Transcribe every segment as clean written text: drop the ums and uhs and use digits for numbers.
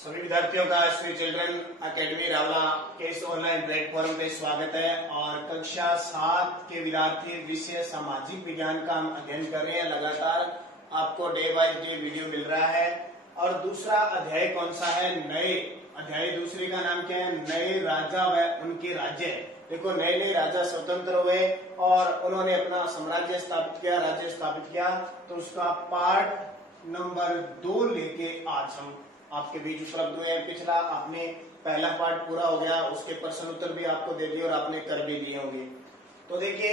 सभी विद्यार्थियों का श्री चिल्ड्रन एकेडमी रावला के इस ऑनलाइन प्लेटफॉर्म पे स्वागत है। और कक्षा 7 के विद्यार्थी विषय सामाजिक विज्ञान का हम अध्ययन कर रहे हैं। लगातार आपको डे बाय डे वीडियो मिल रहा है। और दूसरा अध्याय कौन सा है? नए अध्याय। दूसरे का नाम क्या है? नए राजा व उनके राज्य। देखो, नए नए राजा स्वतंत्र हुए और उन्होंने अपना साम्राज्य स्थापित किया, राज्य स्थापित किया। तो उसका पार्ट नंबर 2 लेके आज हम आपके बीच उपलब्ध हुए हैं। पिछला आपने पहला पार्ट पूरा हो गया, उसके प्रश्न उत्तर भी आपको दे दिए और आपने कर भी दिए होंगे। तो देखिए,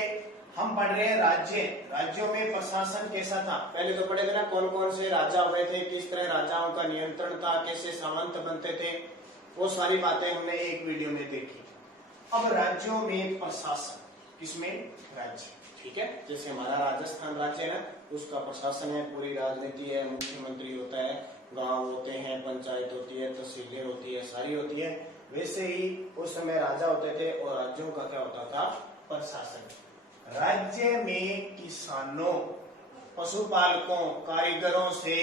हम पढ़ रहे हैं राज्य। राज्यों में प्रशासन कैसा था? पहले तो पढ़े थे ना, कौन कौन से राजा हुए थे, किस तरह राजाओं का नियंत्रण था, कैसे सामंत बनते थे, वो सारी बातें हमने एक वीडियो में देखी। अब राज्यों में प्रशासन, किसमें? राज्य। ठीक है, जैसे हमारा राजस्थान राज्य है ना, उसका प्रशासन है, पूरी राजनीति है, मुख्यमंत्री होता है, गांव होते हैं, पंचायत होती है, तहसीलें होती है, सारी होती है। वैसे ही उस समय राजा होते थे और राज्यों का क्या होता था? प्रशासन। राज्य में किसानों, पशुपालकों, कारीगरों से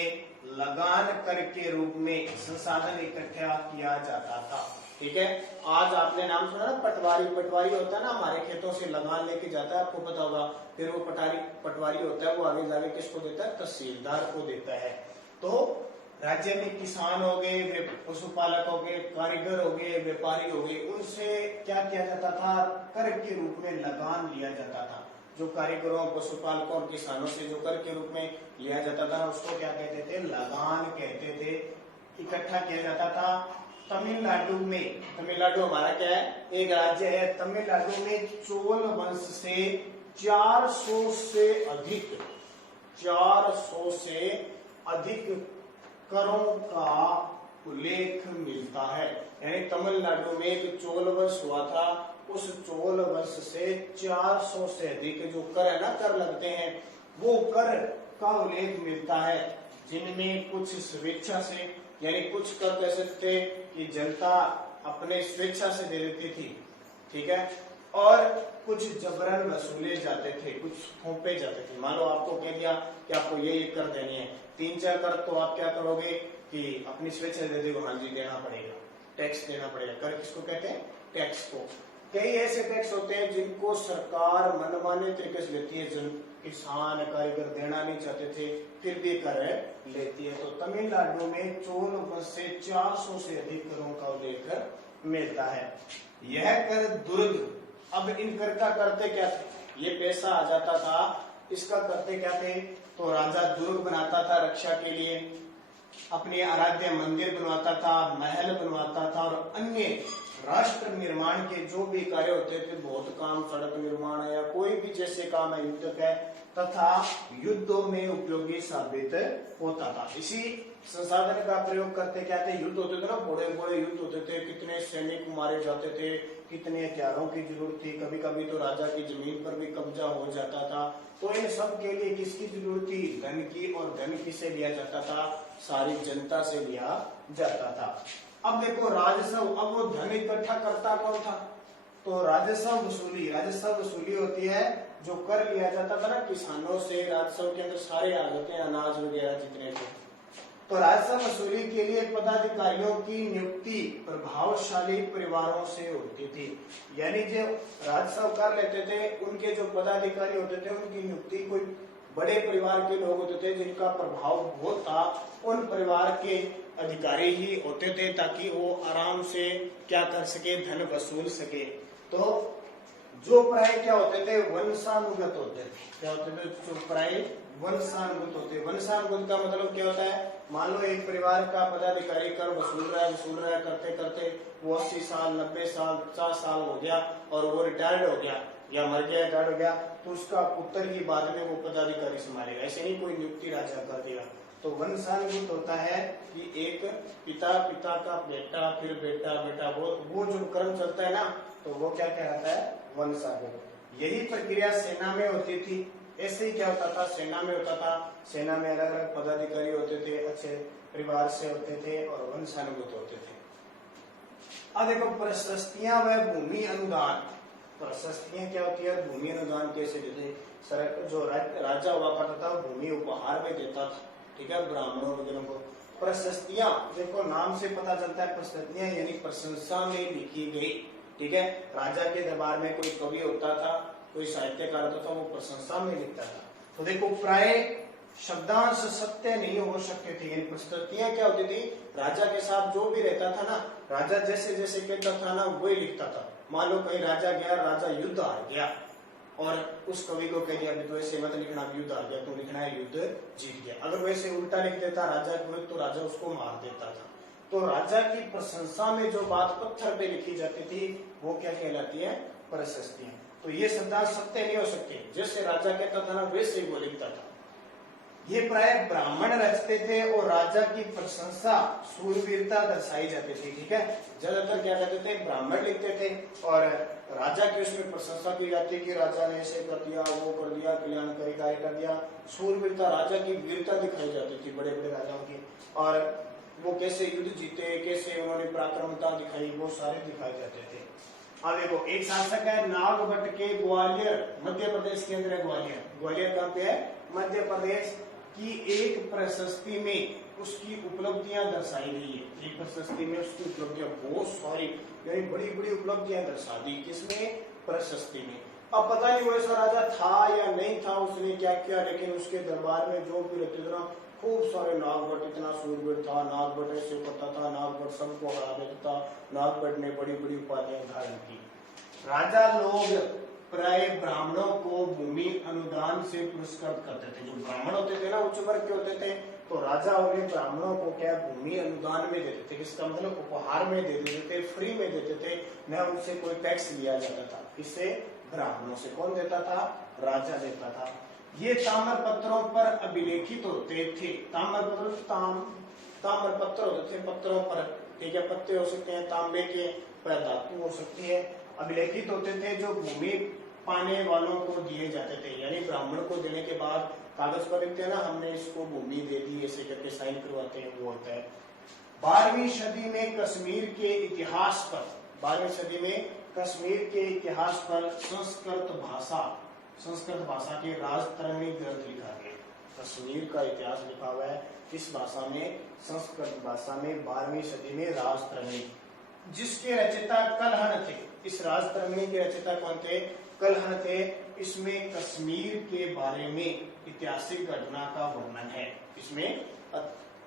लगान कर के रूप में संसाधन इकट्ठा किया जाता था। ठीक है, आज आपने नाम सुना ना, पटवारी। पटवारी होता है ना, हमारे खेतों से लगान लेके जाता है, आपको पता होगा। फिर वो पटवारी होता है, वो आगे जाके किसको देता है? तहसीलदार को देता है। तो राज्य में किसान हो गए, पशुपालक हो गए, कारीगर हो गए, व्यापारी हो गए, उनसे क्या किया जाता था? कर के रूप में लगान लिया जाता था। जो कारीगरों, पशुपालकों और किसानों से जो कर के रूप में लिया जाता था, उसको क्या कहते थे? लगान कहते थे। इकट्ठा किया जाता था। तमिलनाडु में, तमिलनाडु हमारा क्या है? एक राज्य है। तमिलनाडु में चोल वंश से 400 से अधिक करों का उल्लेख मिलता है। यानी तमिलनाडु में एक चोल वंश हुआ था, उस चोल वंश से 400 से अधिक जो कर है ना, कर लगते हैं, वो कर का उल्लेख मिलता है। जिनमें कुछ स्वेच्छा से, यानी कुछ कर कह सकते कि जनता अपने स्वेच्छा से दे देती थी। ठीक है, और कुछ जबरन वसूले जाते थे, कुछ थोपे जाते थे। मान लो आपको कह दिया कि आपको ये कर देनी है, 3-4 कर, तो आप क्या करोगे कि अपनी स्वेच्छा दे दो, हाँ जी देना पड़ेगा, टैक्स देना पड़ेगा। कर किसको कहते हैं? टैक्स को। कई ऐसे टैक्स होते हैं जिनको सरकार मनमाने तरीके से लेती है। किसान, कारीगर देना नहीं चाहते थे, फिर भी कर लेती है। तो तमिलनाडु में चोल वंश से 400 से अधिक करों का उल्लेख मिलता है। यह कर दुर्ग। अब इन कर का करते क्या थे? ये पैसा आ जाता था, इसका करते क्या थे? तो राजा दुर्ग बनाता था रक्षा के लिए, अपने आराध्य मंदिर बनवाता था, महल बनवाता था, और अन्य राष्ट्र निर्माण के जो भी कार्य होते थे, बहुत काम, सड़क निर्माण है या कोई भी जैसे काम है, युद्ध है तथा युद्धों में उपयोगी साबित होता था। इसी संसाधन का प्रयोग करते क्या थे? युद्ध होते थे ना, बड़े बड़े युद्ध होते थे, कितने सैनिक मारे जाते थे, कितने हथियारों की जरूरत थी, कभी कभी तो राजा की जमीन पर भी कब्जा हो जाता था। तो इन सब के लिए किसकी जरूरत थी? धन की। और धन किससे लिया जाता था? सारी जनता से लिया जाता था। अब देखो, राजस्व। अब वो धन इकट्ठा करता कौन था? तो राजस्व वसूली। राजस्व वसूली होती है जो कर लिया जाता था ना किसानों से। राजस्व के अंदर सारे आ जाते हैं, अनाज वगैरह जितने थे। तो राजस्व वसूली के लिए पदाधिकारियों की नियुक्ति प्रभावशाली परिवारों से होती थी। यानी जो राजस्व कर लेते थे, उनके जो पदाधिकारी होते थे, उनकी नियुक्ति कोई बड़े परिवार के लोग होते थे जिनका प्रभाव बहुत था, उन परिवार के अधिकारी ही होते थे, ताकि वो आराम से क्या कर सके? धन वसूल सके। तो जो प्राय क्या होते थे? वंशानुगत होते थे। क्या होते थे? जो प्राय वंशानुगत होते। वंशानुगत का मतलब क्या होता है? मान लो एक परिवार का पदाधिकारी कर वसूल रहा है, करते करते वो 80 साल, 90 साल, 50 साल हो गया और वो रिटायर्ड हो गया या मर गया, रिटायर्ड हो गया, तो उसका पुत्र ही बाद में वो पदाधिकारी संभालेगा। ऐसे नहीं कोई नियुक्ति राजा कर देगा। तो वंशानुगत होता है कि एक पिता का बेटा, फिर बेटा, वो जो क्रम चलता है ना, तो वो क्या कहलाता है? वंशानुगत। यही प्रक्रिया सेना में होती थी। ऐसे ही क्या होता था? सेना में होता था। सेना में अलग अलग पदाधिकारी होते थे, अच्छे परिवार से होते थे और वंशानुगत होते थे। अब देखो, प्रशस्तियां व भूमि अनुदान। प्रशस्तियां क्या होती है? भूमि अनुदान कैसे देते? जो राजा हुआ करता था, भूमि उपहार में देता था। ठीक है, ब्राह्मणों वगैरह को। प्रशस्तियां, देखो नाम से पता चलता है प्रशस्तियां यानी प्रशंसा में लिखी गई। ठीक है, राजा के दरबार में कोई कवि होता था, कोई साहित्यकार होता था, वो प्रशंसा में लिखता था। तो देखो प्राय शब्दांश सत्य नहीं हो सकते थे, यानी प्रशस्तियां क्या होती थी, राजा के साथ जो भी रहता था ना, राजा जैसे जैसे कहता था ना वही लिखता था। मान लो कहीं राजा गया, राजा युद्ध हार गया और उस कवि को कह दिया तो ऐसे मत लिखना युद्ध हार गया, तो लिखना है युद्ध जीत गया। अगर वैसे उल्टा लिख देता राजा को तो राजा उसको मार देता था। तो राजा की प्रशंसा में जो बात पत्थर पे लिखी जाती थी वो क्या कहलाती है, प्रशस्तियां। तो ये शब्दांश सत्य नहीं हो सकते, जैसे राजा कहता था ना वैसे ही वो लिखता था। ये प्राय ब्राह्मण रचते थे और राजा की प्रशंसा सूरवीरता दर्शाई जाती थी। ठीक है, ज्यादातर क्या कहते थे, ब्राह्मण लिखते थे और राजा की उसमें प्रशंसा की जाती कि राजा ने ऐसे कर दिया, वो कर दिया, कल्याणकारी कार्य कर दिया। सूरवीरता, राजा की वीरता दिखाई जाती थी, बड़े बड़े राजाओं की, और वो कैसे युद्ध जीते, कैसे उन्होंने पराक्रमता दिखाई, वो सारे दिखाए जाते थे। अब देखो एक शासक है नागभट्ट के ग्वालियर, मध्य प्रदेश के अंदर है ग्वालियर। ग्वालियर कहाँ पे है, मध्य प्रदेश की एक प्रशस्ति में उसकी उपलब्धियां दर्शाई गई है। एक प्रशस्ति में उसकी उपलब्धियां बहुत सारी, यानी बड़ी बड़ी उपलब्धियां दर्शा दी, किसमें, प्रशस्ति में। अब पता नहीं वो ऐसा राजा था या नहीं था, उसने क्या किया, लेकिन उसके दरबार में जो भी रहते थे ना, खूब सारे नागभट्ट, इतना सूरवीर था, नागभट्ट ऐसे करता था, नागभट्ट सबको हरा देता था, नागभट्ट ने बड़ी बड़ी उपाधियां धारण की। राजा लोग प्राय ब्राह्मणों को भूमि अनुदान से पुरस्कृत करते थे। जो ब्राह्मण होते थे ना, उच्च वर्ग के होते थे, तो राजा उन्हें ब्राह्मणों को क्या भूमि अनुदान में देते थे, किसका मतलब उपहार में दे देते थे, फ्री में देते थे, न उनसे कोई टैक्स लिया जाता था। किससे, ब्राह्मणों से। कौन देता था, राजा देता था। ये ताम्र पत्रों पर अभिलेखित होते थे। ताम्र पत्र होते थे पत्रों पर, ठीक है, पत्ते हो सकते हैं तांबे के, धातु हो सकती है, अभिलेखित होते थे, जो भूमि पाने वालों को दिए जाते थे। यानी ब्राह्मण को देने के बाद कागज पर लिखते हैं ना, हमने इसको भूमि दे दी, ऐसे करके साइन करवाते हैं, वो होता है। 12वीं सदी में कश्मीर के इतिहास पर, 12वीं सदी में कश्मीर के इतिहास पर संस्कृत भाषा के राजतरंगी ग्रंथ लिखा गया। कश्मीर का इतिहास लिखा हुआ है किस भाषा में, संस्कृत भाषा में, 12वीं सदी में राजतरंगी, जिसके रचयिता कलहन थे। इस राजतरंगिणी के रचयिता कौन थे, कलहन थे। इसमें कश्मीर के बारे में ऐतिहासिक घटना का वर्णन है। इसमें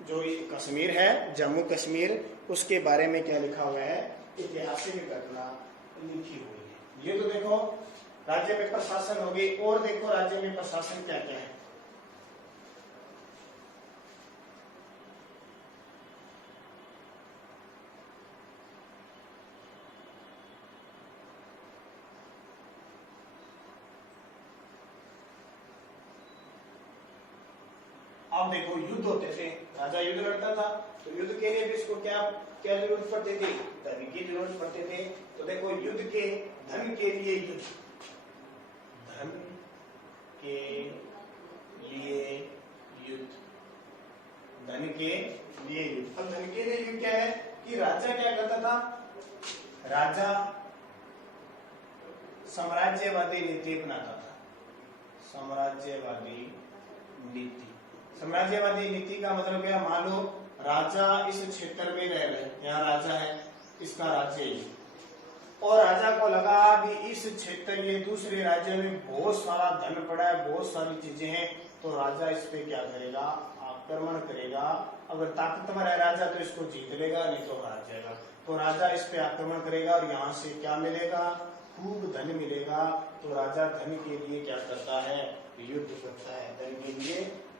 जो कश्मीर है, जम्मू कश्मीर, उसके बारे में क्या लिखा हुआ है, ऐतिहासिक घटना लिखी हुई है। ये तो देखो राज्य में प्रशासन हो गई, और देखो राज्य में प्रशासन क्या क्या है। अब देखो युद्ध होते थे, राजा युद्ध लड़ता था, तो युद्ध के लिए भी इसको क्या क्या जरूरत पड़ती थी, धन की जरूरत पड़ती थी। तो देखो युद्ध के धन के लिए युद्ध, धन के लिए युद्ध, धन के लिए युद्ध। अब धन के लिए युद्ध क्या है कि राजा क्या करता था, राजा साम्राज्यवादी नीति अपनाता था। साम्राज्यवादी नीति, साम्राज्यवादी नीति का मतलब क्या, मान लो राजा इस क्षेत्र में रह रहे, यहाँ राजा है, इसका राज्य है, और राजा को लगा भी इस क्षेत्र ये दूसरे राज्य में बहुत सारा धन पड़ा है, बहुत सारी चीजें हैं, तो राजा इस पे क्या करेगा, आक्रमण करेगा। अगर ताकतवर है राजा तो इसको जीत लेगा, नहीं तो हार जाएगा। तो राजा इस पे आक्रमण करेगा और यहाँ से क्या मिलेगा, खूब धन मिलेगा। तो राजा धन के लिए क्या करता है, युद्ध करता है। धन के लिए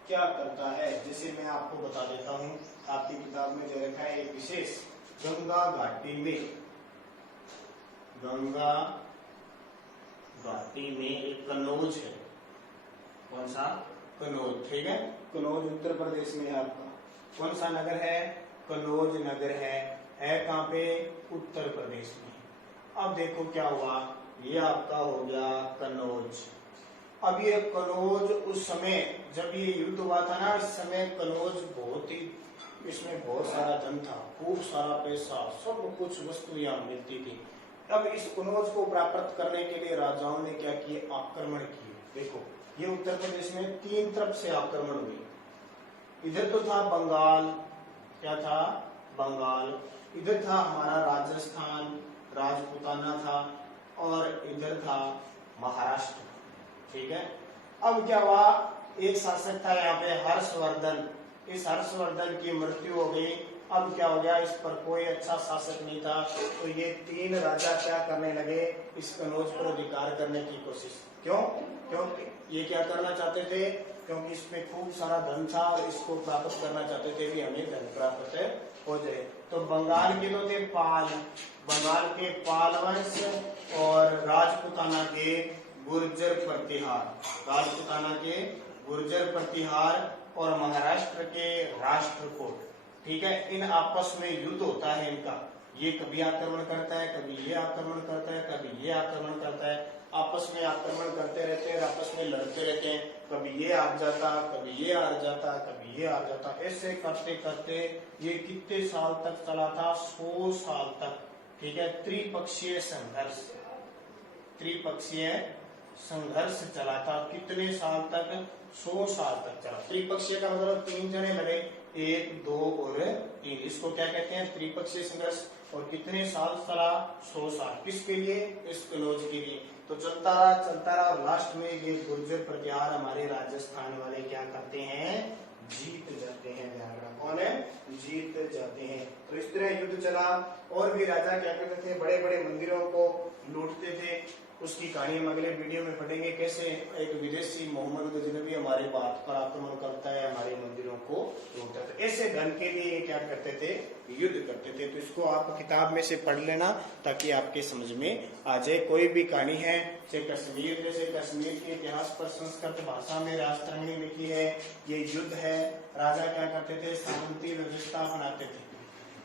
क्या करता है, जैसे मैं आपको बता देता हूँ, आपकी किताब में जो लिखा है एक विशेष, गंगा घाटी में एक कन्नौज है। कौन सा, कन्नौज, ठीक है, कन्नौज उत्तर प्रदेश में है आपका। कौन सा नगर है, कन्नौज नगर है कहाँ पे, उत्तर प्रदेश में। अब देखो क्या हुआ, ये आपका हो गया कन्नौज। अब ये कन्नौज उस समय जब ये युद्ध हुआ था ना, इस समय कन्नौज बहुत ही, इसमें बहुत सारा धन था, खूब सारा पैसा, सब कुछ वस्तु यहाँ मिलती थी। अब इस कन्नौज को प्राप्त करने के लिए राजाओं ने क्या किए, आक्रमण किए। देखो ये उत्तर प्रदेश में 3 तरफ से आक्रमण हुए। इधर तो था बंगाल, क्या था? बंगाल। इधर था हमारा राजस्थान, राजपूताना था, और इधर था महाराष्ट्र। ठीक है। अब क्या हुआ, एक शासक था यहाँ पे हर्षवर्धन, इस हर्षवर्धन की मृत्यु हो गई। अब क्या हो गया, इस पर कोई अच्छा शासक नहीं था, तो ये तीन राजा क्या करने लगे, इस कनौज पर अधिकार करने की कोशिश। क्यों? क्योंकि ये क्या करना चाहते थे, क्योंकि इसमें खूब सारा धन था और इसको प्राप्त करना चाहते थे कि हमें धन प्राप्त हो जाए। तो बंगाल के तो थे पाल, बंगाल के पाल वंश, और राजपूताना के गुर्जर प्रतिहार, राजपूताना के गुर्जर प्रतिहार, और महाराष्ट्र के राष्ट्रकूट। ठीक है। इन आपस में युद्ध होता है इनका, ये कभी आक्रमण करता है, कभी ये आक्रमण करता है, कभी ये आक्रमण करता है, आपस में आक्रमण करते रहते हैं, आपस में लड़ते रहते हैं, कभी ये हार जाता, कभी ये हार जाता, कभी ये हार जाता। ऐसे करते करते ये कितने साल तक चला था? 100 साल तक। ठीक है। त्रिपक्षीय संघर्ष, त्रिपक्षीय संघर्ष चला था। कितने साल तक? 100 साल तक चला। त्रिपक्षीय का मतलब 3 जने लड़े, 1, 2 और 3, इसको क्या कहते हैं? त्रिपक्षीय संघर्ष। और कितने साल चला? 100 साल। किसके लिए? इस कनौज के लिए। तो चलता रहा, और लास्ट में ये गुर्जर प्रतिहार हमारे राजस्थान वाले क्या करते हैं? जीत जाते हैं। कौन है? जीत जाते हैं। तो इस तरह युद्ध चला। और भी राजा क्या करते थे? बड़े बड़े मंदिरों को लूटते थे। उसकी कहानी हम अगले वीडियो में पढ़ेंगे, कैसे एक विदेशी मोहम्मद गजनबी हमारे भारत पर आक्रमण करता है, हमारे मंदिरों को लूटता है। ऐसे धन के लिए क्या करते थे? युद्ध करते थे। तो इसको आप किताब में से पढ़ लेना ताकि आपके समझ में आ जाए। कोई भी कहानी है, जैसे कश्मीर, जैसे कश्मीर के इतिहास पर संस्कृत भाषा में राजतरंगिणी लिखी है, ये युद्ध है। राजा क्या करते थे? सामंती व्यवस्था अपनाते थे,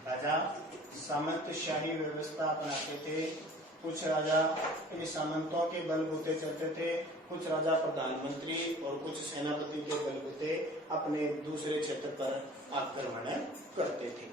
राजा सामंतशाही व्यवस्था अपनाते थे। कुछ राजा इन सामंतों के बलबूते चलते थे, कुछ राजा प्रधानमंत्री और कुछ सेनापति के बलबूते अपने दूसरे क्षेत्र पर आक्रमण करते थे।